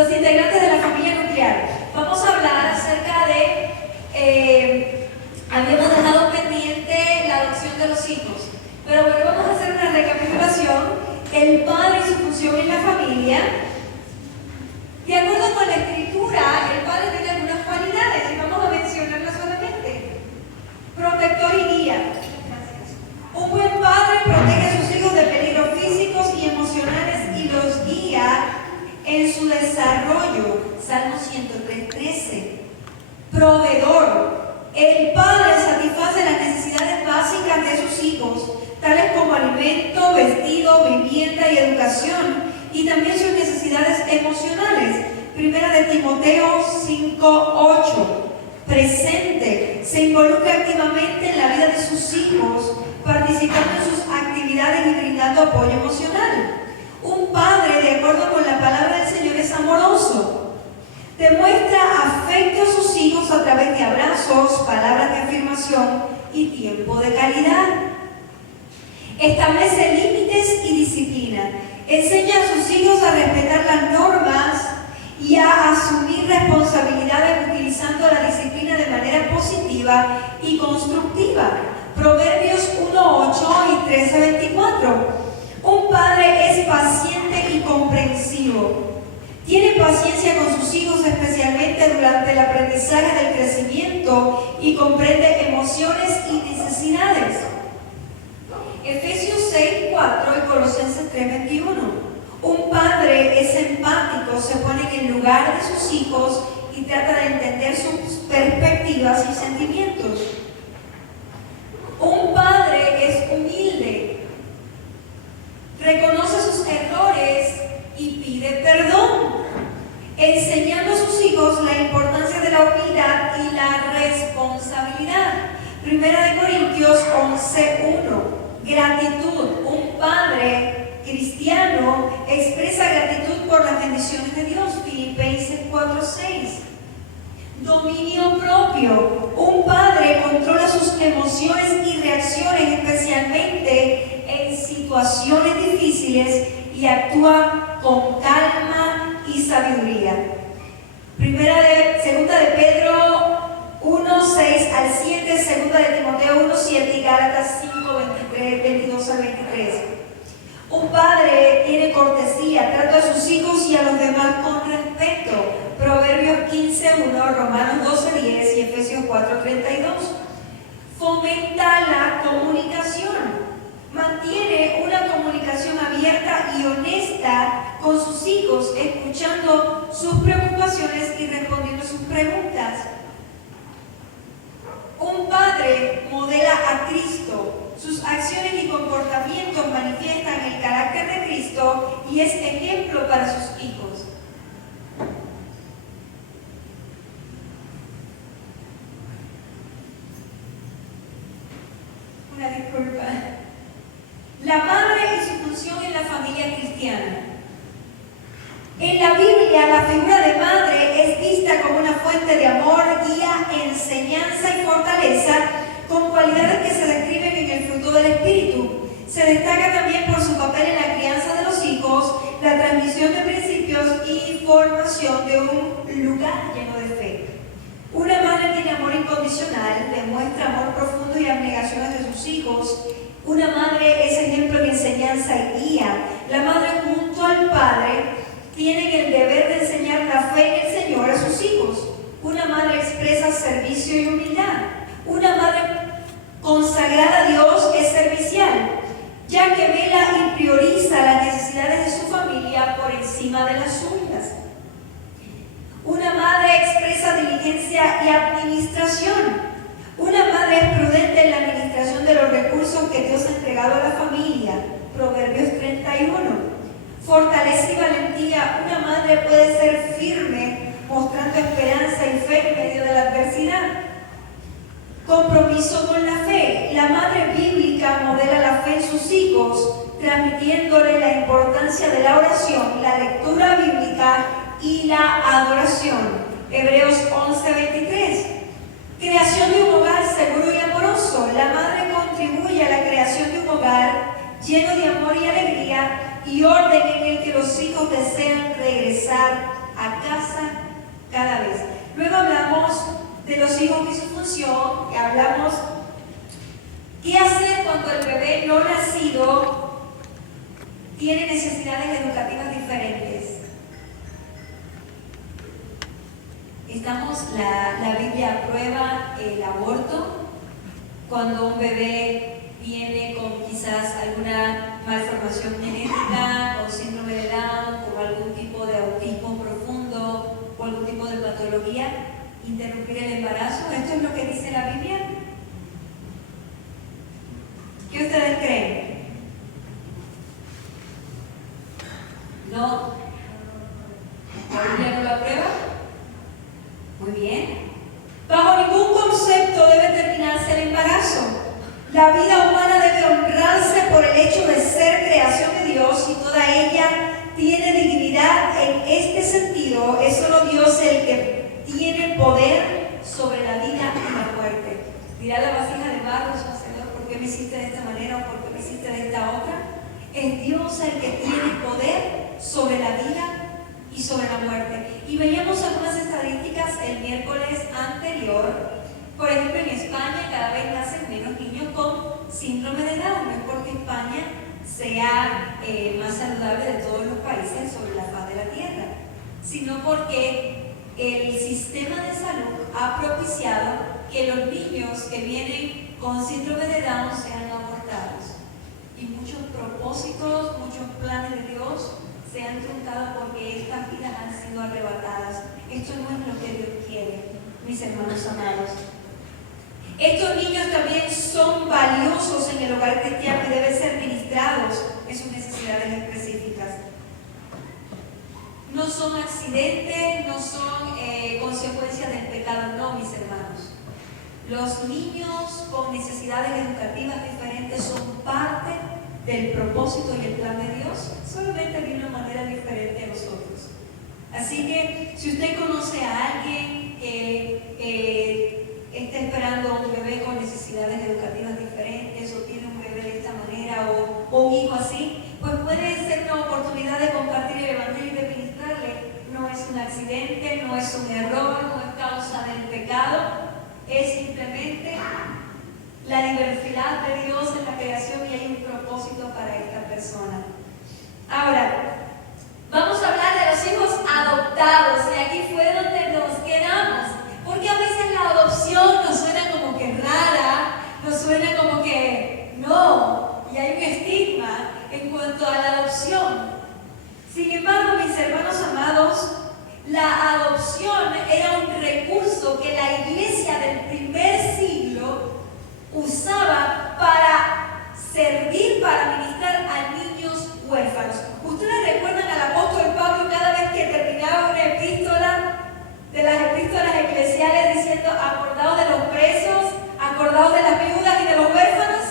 los integrantes de la familia nuclear. Vamos a hablar acerca de, habíamos dejado pendiente la adopción de los hijos, pero bueno, vamos a hacer una recapitulación. El padre y su función en la familia. De acuerdo con la escritura, el padre tiene algunas cualidades y vamos a mencionarlas solamente. Protector y guía. Un buen padre protege a sus hijos de peligros físicos y emocionales y los guía en su desarrollo. Salmo 103:13. Proveedor. El padre satisface las necesidades básicas de sus hijos, tales como alimento, vestido, vivienda y educación, y también sus necesidades emocionales. Primera de Timoteo 5:8. Presente. Se involucra activamente en la vida de sus hijos, participando en sus actividades y brindando apoyo emocional. Un padre, de acuerdo con la palabra del Señor, es amoroso. Demuestra afecto a sus hijos a través de abrazos, palabras de afirmación y tiempo de calidad. Establece límites y disciplina. Enseña a sus hijos a respetar las normas y a asumir responsabilidades utilizando la disciplina de manera positiva y constructiva. Proverbios 1:8 y 13:24. Un padre es paciente y comprensivo. Tiene paciencia con sus hijos, especialmente durante el aprendizaje del crecimiento, y comprende emociones y necesidades. Efesios 6:4 y Colosenses 3:21. Un padre es empático, se pone en el lugar de sus hijos y trata de entender sus perspectivas y sentimientos. Un padre es humilde, reconoce sus errores y pide perdón, enseñando a sus hijos la importancia de la humildad y la responsabilidad. Primera de Corintios 11:1. Gratitud. Un padre cristiano expresa gratitud por las bendiciones de Dios. Filipenses 4:6. Dominio propio. Un padre controla sus emociones y reacciones, especialmente en situaciones difíciles, y actúa con calma y sabiduría. Segunda de Pedro 1:6 al 7, segunda de Timoteo 1:7 y Gálatas 5:22 al 23. Un padre tiene cortesía, trata a sus hijos y a los demás con respeto. Proverbios 15:1, Romanos 12:10 y Efesios 4:32. Fomenta la comunicación. Mantiene una comunicación abierta y honesta con sus hijos, escuchando sus preocupaciones y respondiendo sus preguntas. Un padre modela a Cristo. Sus acciones y comportamientos manifiestan el carácter de Cristo y es ejemplo para sus hijos. Una disculpa. La madre y su función en la familia cristiana. En la Biblia, la figura de madre es vista como una fuente de amor, guía, enseñanza y fortaleza, con cualidades que se describen en el fruto del Espíritu. Se destaca también por su papel en la crianza de los hijos, la transmisión de principios y formación de un lugar lleno de fe. Una madre tiene amor incondicional, demuestra amor profundo y abnegación hacia sus hijos. Una madre es ejemplo de enseñanza y guía. La madre, junto al padre, tiene el deber de enseñar la fe en el Señor a sus hijos. Una madre expresa servicio y humildad. Una madre consagrada a Dios es servicial, ya que vela y prioriza las necesidades de su familia por encima de las suyas. Una madre expresa diligencia y administración. Una madre es prudente en la administración de los recursos que Dios ha entregado a la familia. Proverbios 31. Fortaleza y valentía. Una madre puede ser firme, mostrando esperanza y fe en medio de la adversidad. Compromiso con la fe. La madre bíblica modela la fe en sus hijos, transmitiéndole la importancia de la oración, la lectura bíblica y la adoración. Hebreos 11:23. Creación de un hogar seguro y amoroso. La madre contribuye a la creación de un hogar lleno de amor y alegría y orden en el que los hijos desean regresar a casa cada vez. Luego hablamos de los hijos y su función, hablamos qué hacer cuando el bebé no nacido tiene necesidades educativas diferentes. La Biblia aprueba el aborto cuando un bebé viene con quizás alguna malformación genética, con síndrome de Down, o algún tipo de autismo profundo, o algún tipo de patología, interrumpir el embarazo. ¿Esto es lo que dice la Biblia? ¿Qué ustedes creen? ¿No? ¿La Biblia no lo aprueba? Muy bien. Bajo ningún concepto debe terminarse el embarazo. La vida humana debe honrarse por el hecho de ser creación de Dios y toda ella tiene dignidad en este sentido. Es solo Dios el que tiene poder sobre la vida y la muerte. Dirá la vasija de barro, Señor, ¿por qué me hiciste de esta manera o por qué me hiciste de esta otra? Es Dios el que tiene poder sobre la vida y sobre la muerte. Y veíamos algunas estadísticas el miércoles anterior. Por ejemplo, en España cada vez nacen menos niños con síndrome de Down. No es porque España sea más saludable de todos los países sobre la faz de la tierra, sino porque el sistema de salud ha propiciado que los niños que vienen con síndrome de Down sean abortados. Y muchos propósitos, muchos planes de Dios se han truncado porque estas vidas han sido arrebatadas. Esto no es lo que Dios quiere, mis hermanos amados. Estos niños también son valiosos en el hogar cristiano y deben ser ministrados en sus necesidades específicas. No son accidentes, no son consecuencias del pecado, no, mis hermanos. Los niños con necesidades educativas diferentes son parte del propósito y el plan de Dios, solamente de una manera diferente a nosotros. Así que si usted conoce a alguien que está esperando un bebé con necesidades educativas diferentes, o tiene un bebé de esta manera, o un hijo así, pues puede ser una oportunidad de compartir el evangelio y de ministrarle. No es un accidente, no es un error, no es causa del pecado, es simplemente la diversidad de Dios en la creación y hay un propósito para esta persona. Ahora, vamos a hablar de los hijos adoptados, y aquí fue donde nos quedamos, porque a veces la adopción nos suena como que rara, nos suena como que no, y hay un estigma en cuanto a la adopción. Sin embargo, mis hermanos amados, la adopción era un recurso que la iglesia del primer siglo usaba para servir, para ministrar a niños huérfanos. ¿Ustedes recuerdan al apóstol Pablo cada vez que terminaba una epístola de las epístolas eclesiales diciendo acordaos de los presos, acordaos de las viudas y de los huérfanos?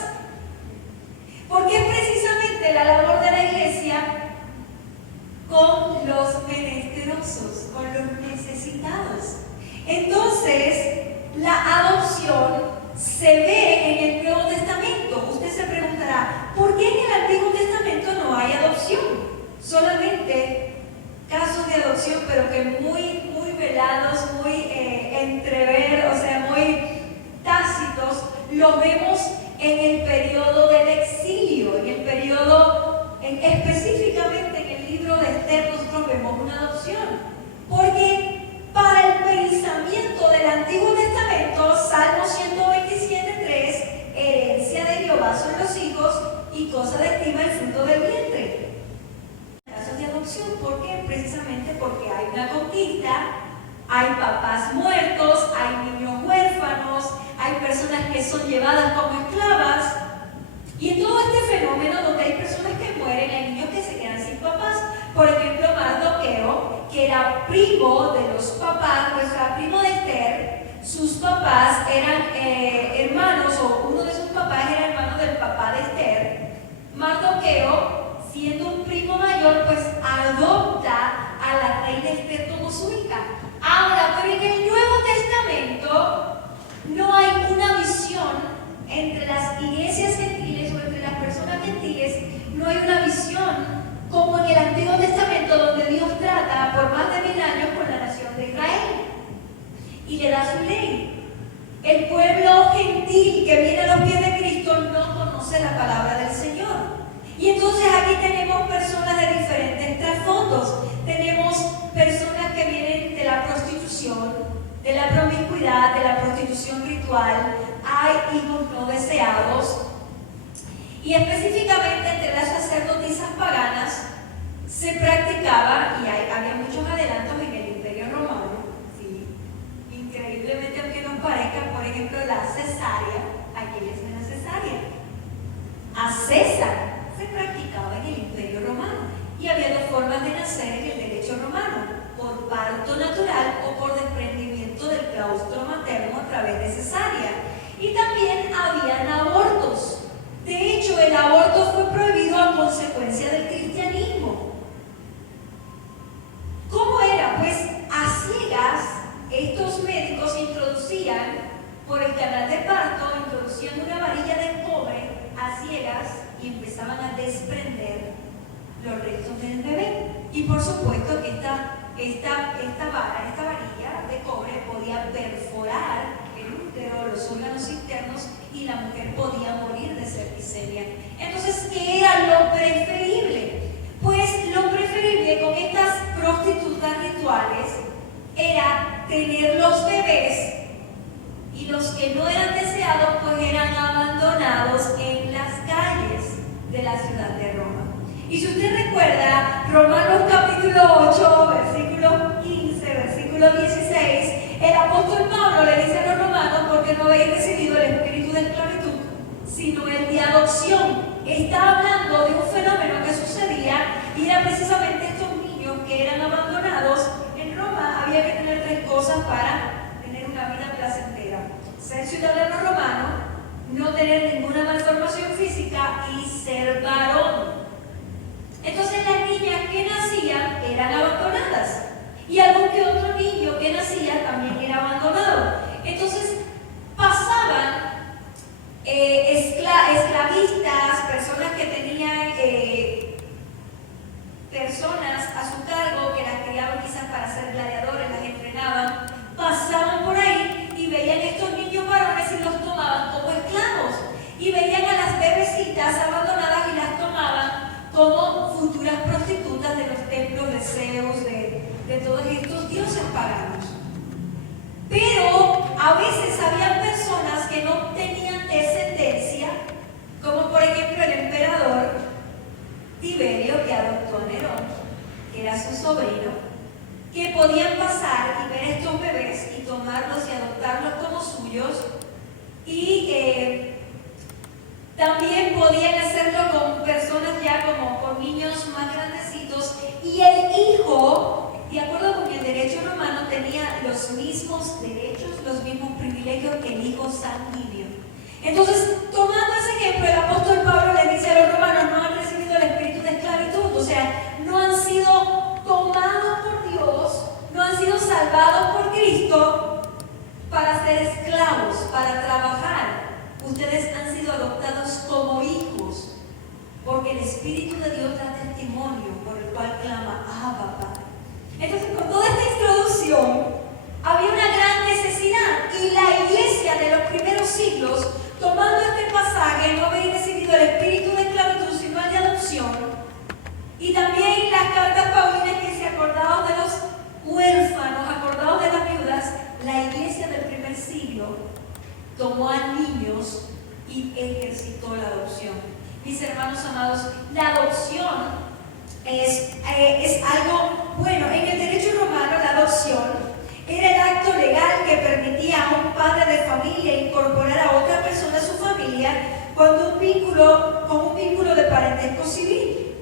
Porque es precisamente la labor de la iglesia con los menesterosos, con los necesitados. Entonces, la adopción se ve en el Nuevo Testamento. Usted se preguntará, ¿por qué en el Antiguo Testamento no hay adopción? Solamente casos de adopción, pero que muy velados, muy muy tácitos, lo vemos en el periodo del exilio, en el periodo, específicamente en el libro de Esther nosotros vemos una adopción. Porque para el pensamiento del Antiguo Testamento, Salmo 127:3, herencia de Jehová son los hijos y cosa de estima el fruto del vientre. Casos de adopción, ¿por qué? Precisamente porque hay una conquista, hay papás muertos, hay niños huérfanos, hay personas que son llevadas como esclavas, y en todo este fenómeno donde hay personas que mueren, hay niños que se quedan sin papás. Por ejemplo, Mardoqueo, que era primo de los papás, pues era primo de Esther, sus papás eran hermanos, o uno de sus papás era hermano del papá de Esther. Mardoqueo, siendo un primo mayor, pues adopta a la reina Esther como su hija. Ahora, pero en el Nuevo Testamento no hay una visión entre las iglesias gentiles o entre las personas gentiles, no hay una visión como en el Antiguo Testamento, donde Dios trata por más de 1000 años gentil que viene a los pies de Cristo no conoce la palabra del Señor. Y entonces aquí tenemos personas de diferentes trasfondos. Tenemos personas que vienen de la prostitución, de la promiscuidad, de la prostitución ritual. Hay hijos no deseados. Y específicamente entre las sacerdotisas paganas se practicaba, y había muchos adelantos en el Imperio Romano, ¿sí? Increíblemente, aunque nos parezca, por ejemplo, la cesárea. ¿A quién le suena cesárea? A César se practicaba en el Imperio Romano. Y había dos formas de nacer en el derecho romano: por parto natural o por desprendimiento del claustro materno a través de cesárea. Y también habían abortos. De hecho, el aborto fue prohibido a consecuencia del cristianismo. ¿Cómo era? Pues a ciegas, estos médicos introducían por el canal de parto, introducían una varilla de cobre a ciegas y empezaban a desprender los restos del bebé. Y por supuesto que esta varilla de cobre podía perforar el útero, los órganos internos, y la mujer podía morir de septicemia. Entonces, ¿qué era lo preferible? Pues lo preferible con estas prostitutas rituales era tener los bebés, y los que no eran deseados pues eran abandonados en las calles de la ciudad de Roma. Y si usted recuerda, Romanos capítulo 8, versículo 15, versículo 16, el apóstol Pablo le dice a los romanos: porque no habéis recibido el espíritu de esclavitud, sino el de adopción. Está hablando de un fenómeno que sucedía, y era precisamente estos niños que eran abandonados. En Roma había que tener tres cosas para tener una vida placentera: ser ciudadano romano, no tener ninguna malformación física y ser varón. Entonces las niñas que nacían eran abandonadas, y algún que otro niño que nacía también era abandonado. Entonces pasaban esclavistas, personas que tenían personas a su cargo, que las criaban quizás para ser gladiadores, las entrenaban, pasaban por ahí y veían estos niños varones y los tomaban como esclavos, y veían a las bebecitas abandonadas y las tomaban como futuras prostitutas de los templos de Zeus, de todos estos dioses paganos. Pero a veces había personas que no tenían descendencia, como por ejemplo el emperador Tiberio, que adoptó a Nerón, que era su sobrino, que podían pasar y ver estos bebés y tomarlos y adoptarlos como suyos, y también podían hacerlo con personas ya como con niños más grandecitos, y el hijo, de acuerdo con el derecho romano, tenía los mismos derechos, los mismos privilegios que el hijo sanguíneo. Entonces, tomando ese ejemplo, el apóstol Pablo le dice a los romanos: no han recibido el espíritu de esclavitud, o sea, no han sido tomados por Dios, no han sido salvados por Cristo para ser esclavos, para trabajar. Ustedes han sido adoptados como hijos, porque el Espíritu de Dios da testimonio, por el cual clama: Abba, Padre. Entonces, con toda esta introducción, había una gran necesidad, y la iglesia de los primeros siglos, tomando este pasaje: no habéis recibido el espíritu de esclavitud, sino el de adopción, y también las cartas paulinas que se acordaban de los huérfanos, acordados de las viudas, la iglesia del primer siglo tomó a niños y ejercitó la adopción. Mis hermanos amados, la adopción es algo bueno. En el derecho romano, la adopción era el acto legal que permitía a un padre de familia incorporar a otra persona a su familia con un vínculo de parentesco civil.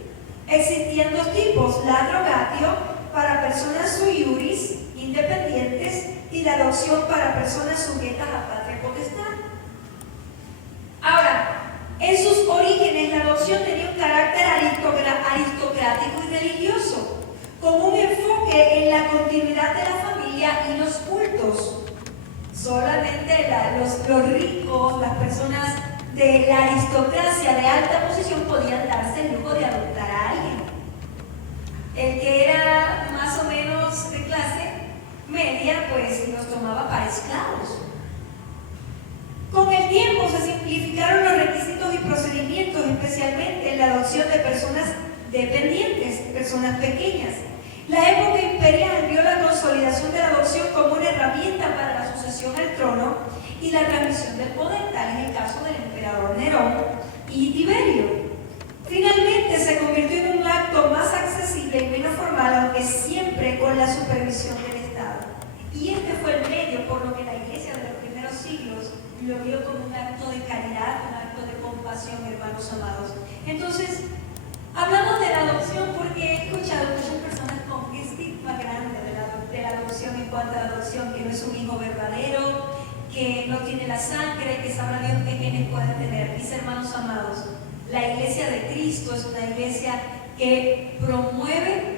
Existían dos tipos: la adrogatio para personas sui iuris, independientes, y la adopción para personas sujetas a patria potestad. Ahora, en sus orígenes, la adopción tenía un carácter aristocrático y religioso, con un enfoque en la continuidad de la familia y los cultos. Solamente los ricos, las personas de la aristocracia de alta posición podían darse el lujo de adoptar a alguien. El que era más o menos de clase media, pues los tomaba para esclavos. Con el tiempo, especialmente en la adopción de personas dependientes, personas pequeñas. La época imperial vio la consolidación de la adopción como una herramienta para la sucesión al trono y la transmisión del poder, tal es el caso del emperador Nerón y Tiberio. Finalmente se convirtió en un acto más accesible y menos formal, aunque siempre con la supervisión del Estado. Y este fue el medio por lo que la Iglesia de los primeros siglos lo vio como un acto de caridad, un acto de compasión, hermanos amados. Entonces, hablamos de la adopción porque he escuchado muchas personas con un estigma grande de la adopción en cuanto a la adopción, que no es un hijo verdadero, que no tiene la sangre, que sabrá Dios qué genes puede tener. Mis hermanos amados, la Iglesia de Cristo es una iglesia que promueve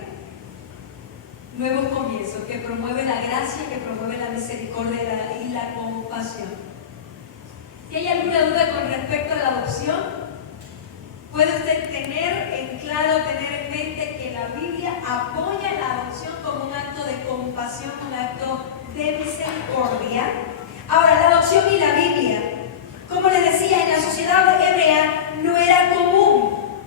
nuevos comienzos, que promueve la gracia, que promueve la misericordia y la compasión. Si hay alguna duda con respecto a la adopción, puede usted tener en claro, tener en mente que la Biblia apoya la adopción como un acto de compasión, un acto de misericordia. Ahora, la adopción y la Biblia, como les decía, en la sociedad hebrea no era común,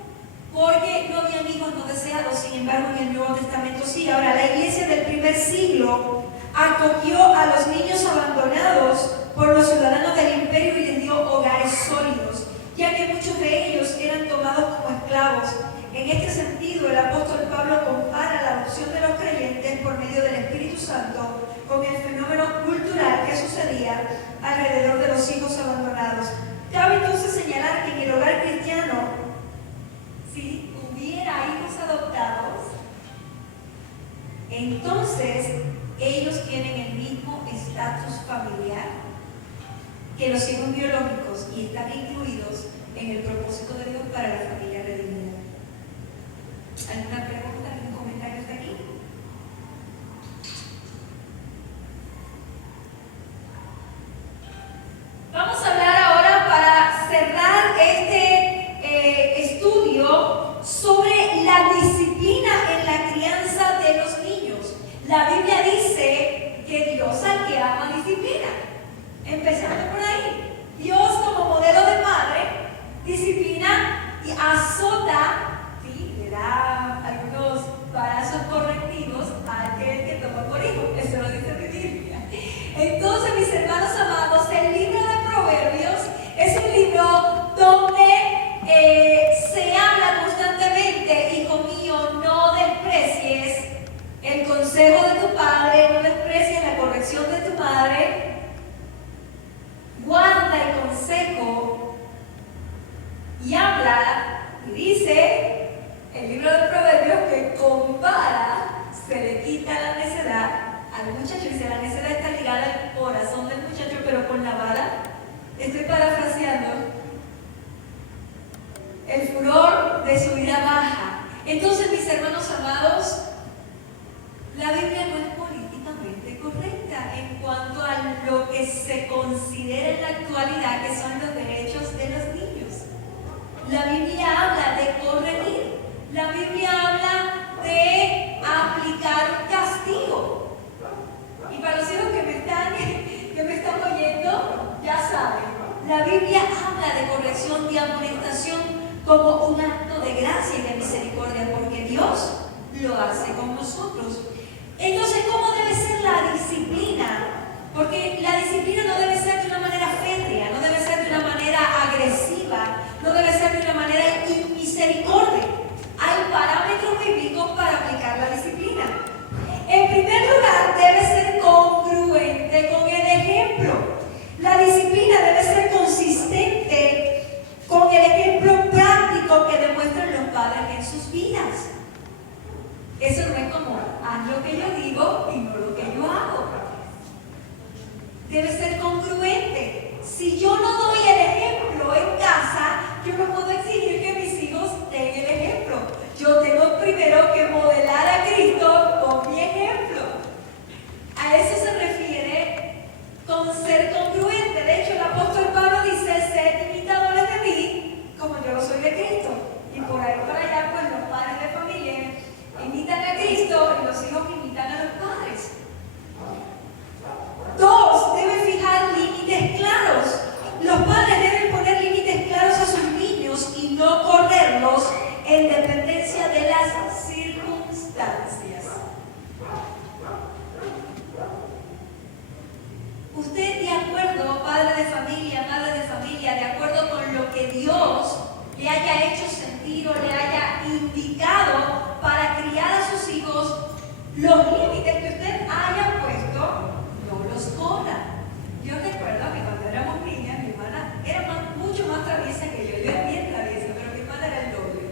porque no había hijos no deseados. Sin embargo, en el Nuevo Testamento sí. Ahora, la iglesia del primer siglo acogió a los niños abandonados por los ciudadanos del imperio y les dio hogares sólidos, ya que muchos de ellos eran tomados como esclavos. En este sentido, el apóstol Pablo compara la adopción de los creyentes por medio del Espíritu Santo con el fenómeno cultural que sucedía alrededor de los hijos abandonados. Cabe entonces señalar que en el hogar cristiano, si hubiera hijos adoptados, entonces ellos tienen el mismo estatus familiar que los hijos biológicos y están incluidos en el propósito de Dios para la familia redimida. ¿Alguna pregunta, algún comentario hasta aquí? Vamos a hablar ahora, para cerrar este estudio, sobre la disciplina en la crianza de los niños. La Biblia dice que Dios al que ama disciplina. Empezando por ahí. Dios, como modelo de padre, disciplina y azota, ¿sí? Le da algunos parazos correctivos a aquel que toma por hijo. Eso lo dice mi Biblia. Entonces, mis hermanos amados, el libro de Proverbios es un libro donde se habla constantemente: hijo mío, no desprecies el consejo de tu padre, no desprecies la corrección de tu madre. Guarda el consejo y habla, y dice el libro de Proverbios que con vara se le quita la necedad al muchacho. Dice, la necedad está ligada al corazón del muchacho, pero con la vara, estoy parafraseando, el furor de su ira baja. Entonces, mis hermanos amados, la Biblia no es políticamente correcta en cuanto a lo que se considera en la actualidad que son los derechos de los niños. La Biblia habla de corregir, la Biblia habla de aplicar un castigo. Y para los hijos que me están oyendo, ya saben, la Biblia habla de corrección, de amonestación como un acto de gracia y de misericordia, porque Dios lo hace con nosotros. Entonces, ¿cómo debe ser la disciplina? Porque la disciplina no debe ser de una manera férrea, no debe ser de una manera agresiva, no debe ser de una manera inmisericordia. Hay parámetros bíblicos para aplicar la disciplina. En primer lugar, debe ser congruente con el ejemplo. La disciplina debe ser consistente con el ejemplo práctico que demuestran los padres en sus vidas. Eso no es como, haz lo que yo digo y no le haya hecho sentir o le haya indicado para criar a sus hijos los límites que usted haya puesto, no los corra. Yo recuerdo que cuando éramos niñas, mi hermana era mucho más traviesa que yo. Yo era bien traviesa, pero mi hermana era el doble.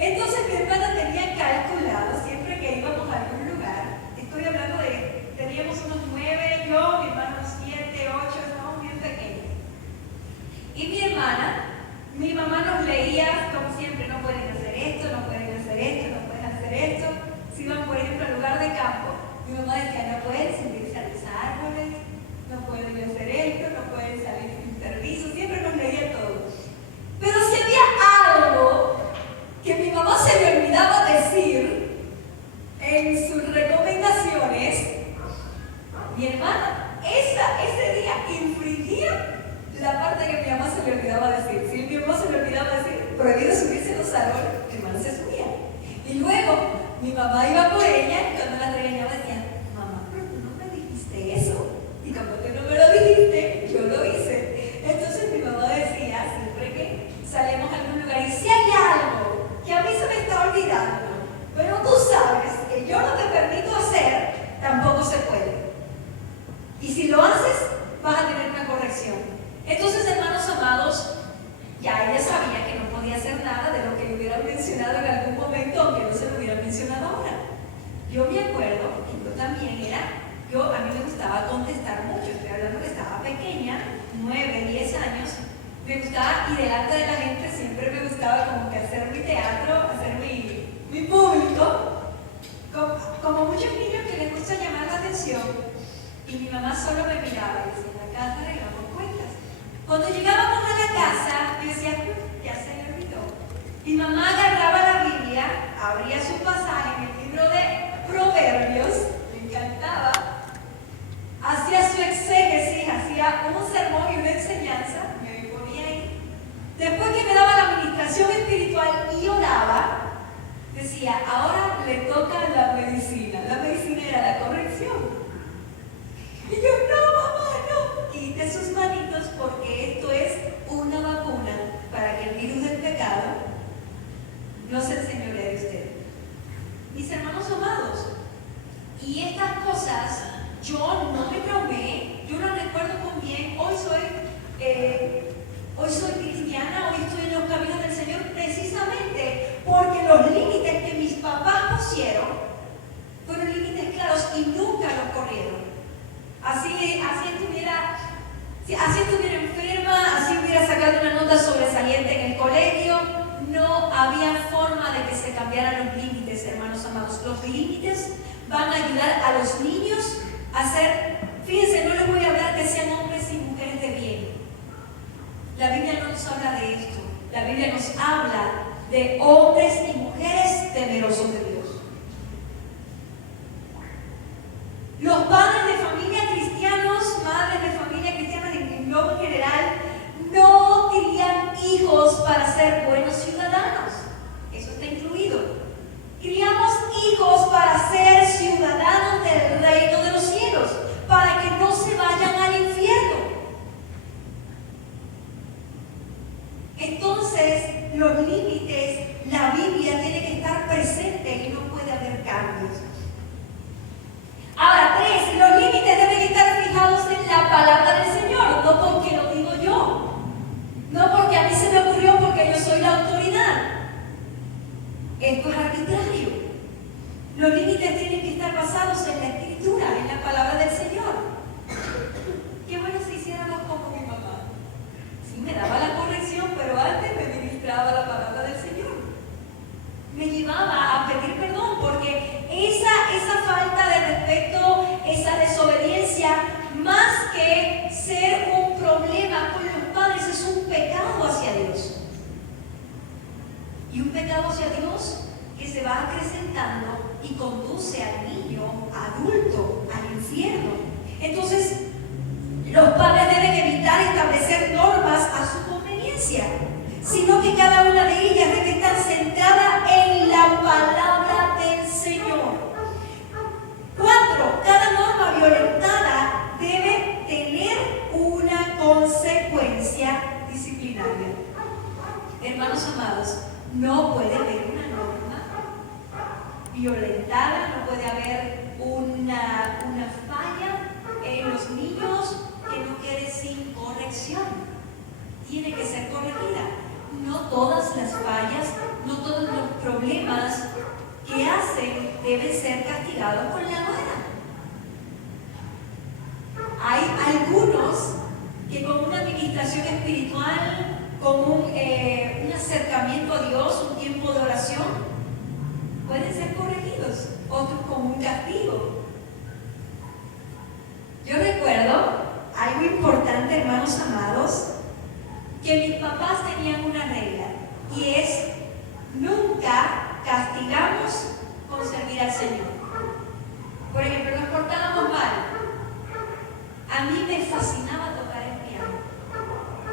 Entonces mi hermana tenía calculado, siempre que íbamos a algún lugar, estoy hablando de, teníamos unos 9, yo, mi hermano 7, 8, estábamos bien pequeños. Y mi hermana, mi mamá nos leía, como siempre, no pueden hacer esto, no pueden hacer esto, no pueden hacer esto. Si iban, por ejemplo, al lugar de campo, mi mamá decía, no pueden subirse a los árboles, no pueden hacer esto, no pueden salir sin permiso, siempre nos leía todo. Pero si había algo que mi mamá se le olvidaba decir en sus recomendaciones, mi hermana ese día infringía la parte que mi mamá se le olvidaba decir. Si mi mamá se le olvidaba decir prohibido subirse a los árboles, mi hermana se subía. Y luego mi mamá iba por ella y cuando la regañaba decía, mamá, pero tú no me dijiste eso. Y como tú no me lo dijiste, yo lo hice. Entonces mi mamá decía, siempre que salíamos a algún lugar, y si hay algo que a mí se me está olvidando, pero tú sabes que yo no te permito hacer, tampoco se puede. Y si lo haces, vas a tener una corrección. Entonces, hermanos amados, ya ella sabía que no podía hacer nada de lo que le hubieran mencionado en algún momento, aunque no se lo hubieran mencionado ahora. Yo me acuerdo que yo también a mí me gustaba contestar mucho, estoy hablando que estaba pequeña, 9, 10 años, me gustaba, y delante de la gente siempre me gustaba como que hacer mi teatro, hacer mi público, como muchos niños que les gusta llamar la atención, y mi mamá solo me miraba y decía, en la casa arreglamos cuentas. Cuando llegábamos a la casa, yo decía, ya se me olvidó. Mi mamá agarraba la Biblia, abría su pasaje en el libro de Proverbios, me encantaba, hacía su exégesis, hacía un sermón y una enseñanza, me ponía ahí. Después que me daba la administración espiritual y oraba, decía, ahora le toca la medicina. La medicina era la corrección. Y yo, no, mamá, no. Quite sus manitos porque esto es una vacuna para que el virus del pecado no se enseñoree de usted. Mis hermanos amados, y estas cosas yo no me traumé, yo las recuerdo muy bien. Hoy soy cristiana, hoy estoy en los caminos del Señor precisamente porque los límites que mis papás pusieron fueron límites claros y nunca los corrieron. Así estuviera enferma, así hubiera sacado una nota sobresaliente en el colegio, no había forma de que se cambiaran los límites, hermanos amados. Los límites van a ayudar a los niños a ser, fíjense, no les voy a hablar que sean hombres y mujeres de bien. La Biblia no nos habla de esto. La Biblia nos habla de hombres y mujeres temerosos de Dios. Los padres de familia cristianos, madres de familia cristianas en globo general, no crían hijos para ser buenos ciudadanos. Eso está incluido. Criamos hijos para ser ciudadanos del reino de los cielos, para que no se vayan al infierno. Entonces, los límites, la Biblia tiene que estar presente y no puede haber cambios. Ahora, 3, los límites deben estar fijados en la palabra del Señor, no porque lo digo yo, no porque a mí se me ocurrió porque yo soy la autoridad. Esto es arbitrario. Los límites tienen que estar basados en la Escritura, en la palabra del Señor. Qué bueno si hiciéramos como mi mamá. Sí, me daba la corrección, pero antes me ministraba la palabra del Señor. Me llevaba a pedir perdón porque esa falta de respeto, esa desobediencia, más que ser un problema con los padres, es un pecado hacia Dios. Y un pecado hacia Dios que se va acrecentando y conduce al niño adulto al infierno. Entonces, los padres deben evitar establecer normas a su conveniencia, sino que cada una de ellas debe estar centrada en la palabra del Señor. 4. Cada norma violentada debe tener una consecuencia disciplinaria. Hermanos tiene que ser corregida. No todas las fallas, no todos los problemas que hacen deben ser castigados con la vara. Hay algunos que con una administración espiritual, con un acercamiento a Dios, un tiempo de oración, pueden ser corregidos, otros con un castigo. Yo recuerdo algo importante, hermanos amados, que mis papás tenían una regla, y es: nunca castigamos con servir al Señor. Por ejemplo, nos portábamos mal. A mí me fascinaba tocar el piano,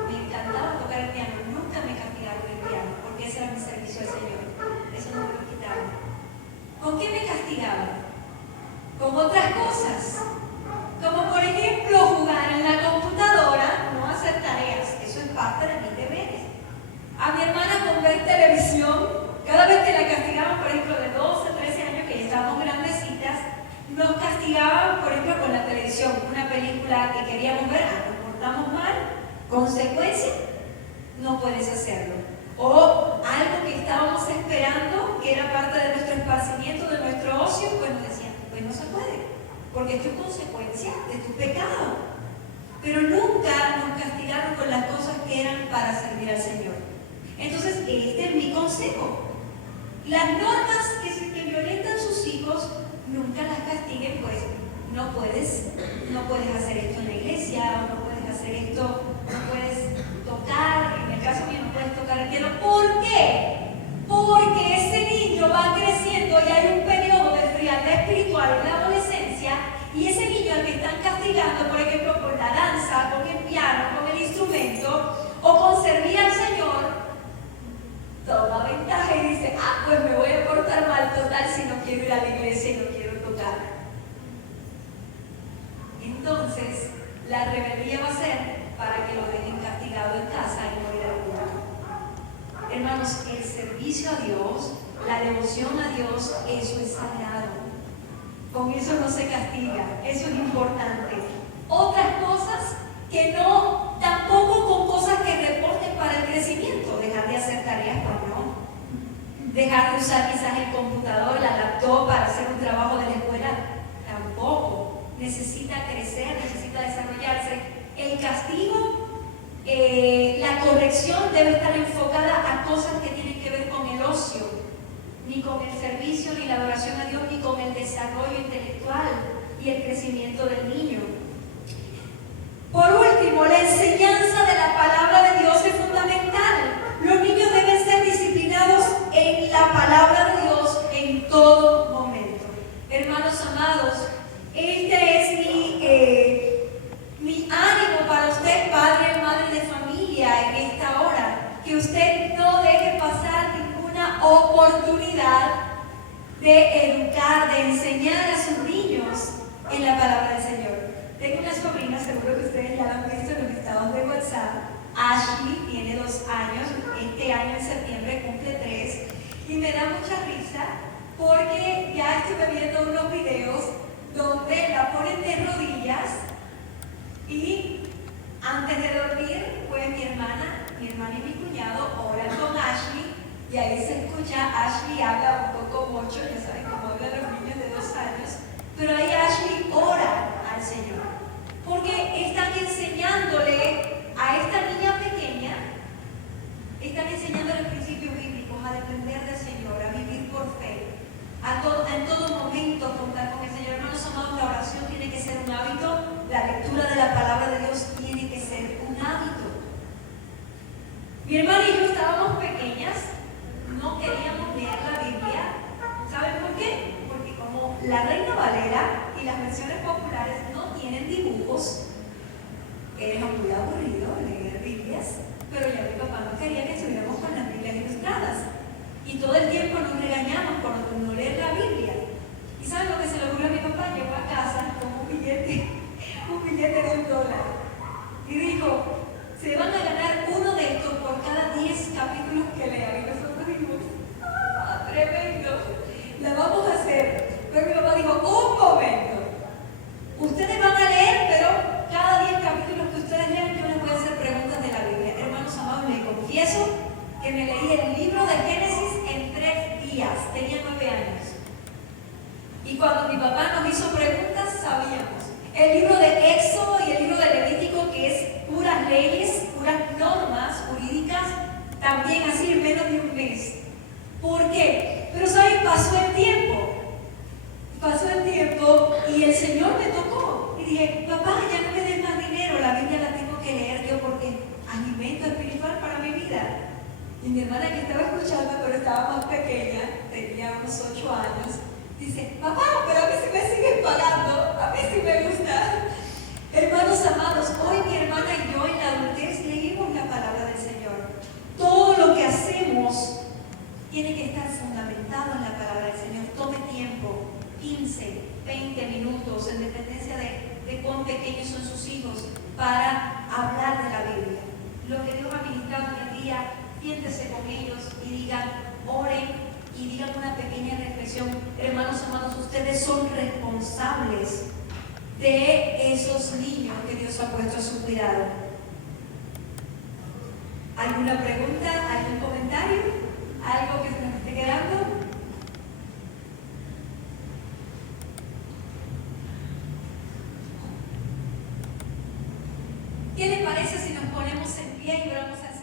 me encantaba tocar el piano, nunca me castigaron el piano, porque ese era mi servicio al Señor, eso no me lo quitaron. ¿Con qué me castigaban? Con otras cosas, como por ejemplo jugar en la computadora, no hacer tareas, eso es parte de mis deberes. A mi hermana con ver televisión, cada vez que la castigaban, por ejemplo, de 12, 13 años, que ya estábamos grandecitas, nos castigaban, por ejemplo, con la televisión, una película que queríamos ver, nos portamos mal, consecuencia, no puedes hacerlo. O algo que estábamos esperando, que era parte de nuestro esparcimiento, de nuestro ocio, pues nos decían, pues no se puede, porque esto es consecuencia de tu pecado. Pero nunca nos castigaron con las cosas que eran para servir al Señor. Entonces, este es mi consejo. Las normas que violentan sus hijos, nunca las castiguen, pues no puedes hacer esto en la iglesia, o no puedes hacer esto, no puedes tocar, en el caso mío no puedes tocar el piano. ¿Por qué? Porque ese niño va creciendo y hay un periodo de frialdad espiritual en la adolescencia, y ese niño al que están castigando, por ejemplo, con la danza, con el piano, con el instrumento, o con servir al Señor, toma ventaja y dice, pues me voy a portar mal, total, si no quiero ir a la iglesia y no quiero tocar. Entonces, la rebeldía va a ser para que lo dejen castigado en casa y no ir al culto. Hermanos, el servicio a Dios, la devoción a Dios, eso es sagrado. Con eso no se castiga, eso es importante. Otras cosas que no, tampoco con cosas que reporten para el crecimiento. Dejar de hacer tareas, pues no. Dejar de usar quizás el computador, la laptop para hacer un trabajo de la escuela, tampoco. Necesita crecer, necesita desarrollarse. El castigo, la corrección debe estar enfocada a cosas que tienen que ver con el ocio, ni con el servicio, ni la adoración a Dios, ni con el desarrollo intelectual y el crecimiento del niño. Por último, la enseñanza de la palabra de Dios es fundamental. Los niños deben ser disciplinados en la palabra de Dios en todo momento. Hermanos amados, este es mi ánimo para usted, padre, madre de familia, en esta hora. Que usted no deje pasar ninguna oportunidad de educar, de enseñar a sus niños en la palabra del Señor. Tengo una sobrina, seguro que ustedes ya la han visto en los estados de WhatsApp. Ashley tiene 2 años, este año en septiembre cumple 3, y me da mucha risa porque ya estuve viendo unos videos donde la ponen de rodillas y antes de dormir, pues mi hermana y mi cuñado oran con Ashley, y ahí se escucha, Ashley habla un poco mucho, ya saben cómo hablan los niños de 2 años, pero ahí Ashley ora al Señor, porque están enseñándole a esta niña pequeña, están enseñándole principios bíblicos, a depender del Señor, a vivir por fe, en todo momento contar con el Señor. Hermanos amados, la oración tiene que ser un hábito, la lectura de la palabra de Dios tiene que ser un hábito. Mi hermana y yo estábamos pequeñas, no queríamos leer la Biblia. ¿Saben por qué? Porque como la Reina Valera y las versiones populares no tienen dibujos, era muy aburrido leer Biblias, pero ya mi papá no quería que estuviéramos con las Biblias ilustradas. Y todo el tiempo nos regañamos por no leer la Biblia. ¿Y saben lo que se le ocurrió a mi papá? Llegó a casa con un billete de $1 y dijo, se van a ganar uno de estos por cada 10 capítulos que lean. Y nosotros dijimos, tremendo, la vamos a hacer. Pero mi papá dijo, un momento, ustedes van a leer, pero cada 10 capítulos que ustedes lean yo les voy a hacer preguntas de la Biblia. Hermanos El libro de Éxodo y el libro de Levítico, que es puras leyes, puras normas jurídicas, también así en menos de un mes. ¿Por qué? Pero ¿saben? Pasó el tiempo y el Señor me tocó. Y dije, papá, ya no me des más dinero, la Biblia la tengo que leer yo porque alimento espiritual para mi vida. Y mi hermana que estaba escuchando, pero estaba más pequeña, tenía unos 8 años, dice, papá, pero a mí sí me siguen pagando, a mí sí me gusta. Hermanos amados, hoy mi hermana y yo en la adultez leímos la palabra del Señor. Todo lo que hacemos tiene que estar fundamentado en la palabra del Señor. Tome tiempo, 15, 20 minutos, en dependencia de cuán pequeños son sus hijos, para hablar de la Biblia. Lo que Dios ha ministrado en el día, siéntese con ellos y digan, oren y digan una pequeña reflexión. Hermanos amados, ustedes son responsables de esos niños que Dios ha puesto a su cuidado. ¿Alguna pregunta? ¿Algún comentario? ¿Algo que se nos esté quedando? ¿Qué les parece si nos ponemos en pie y oramos al Señor?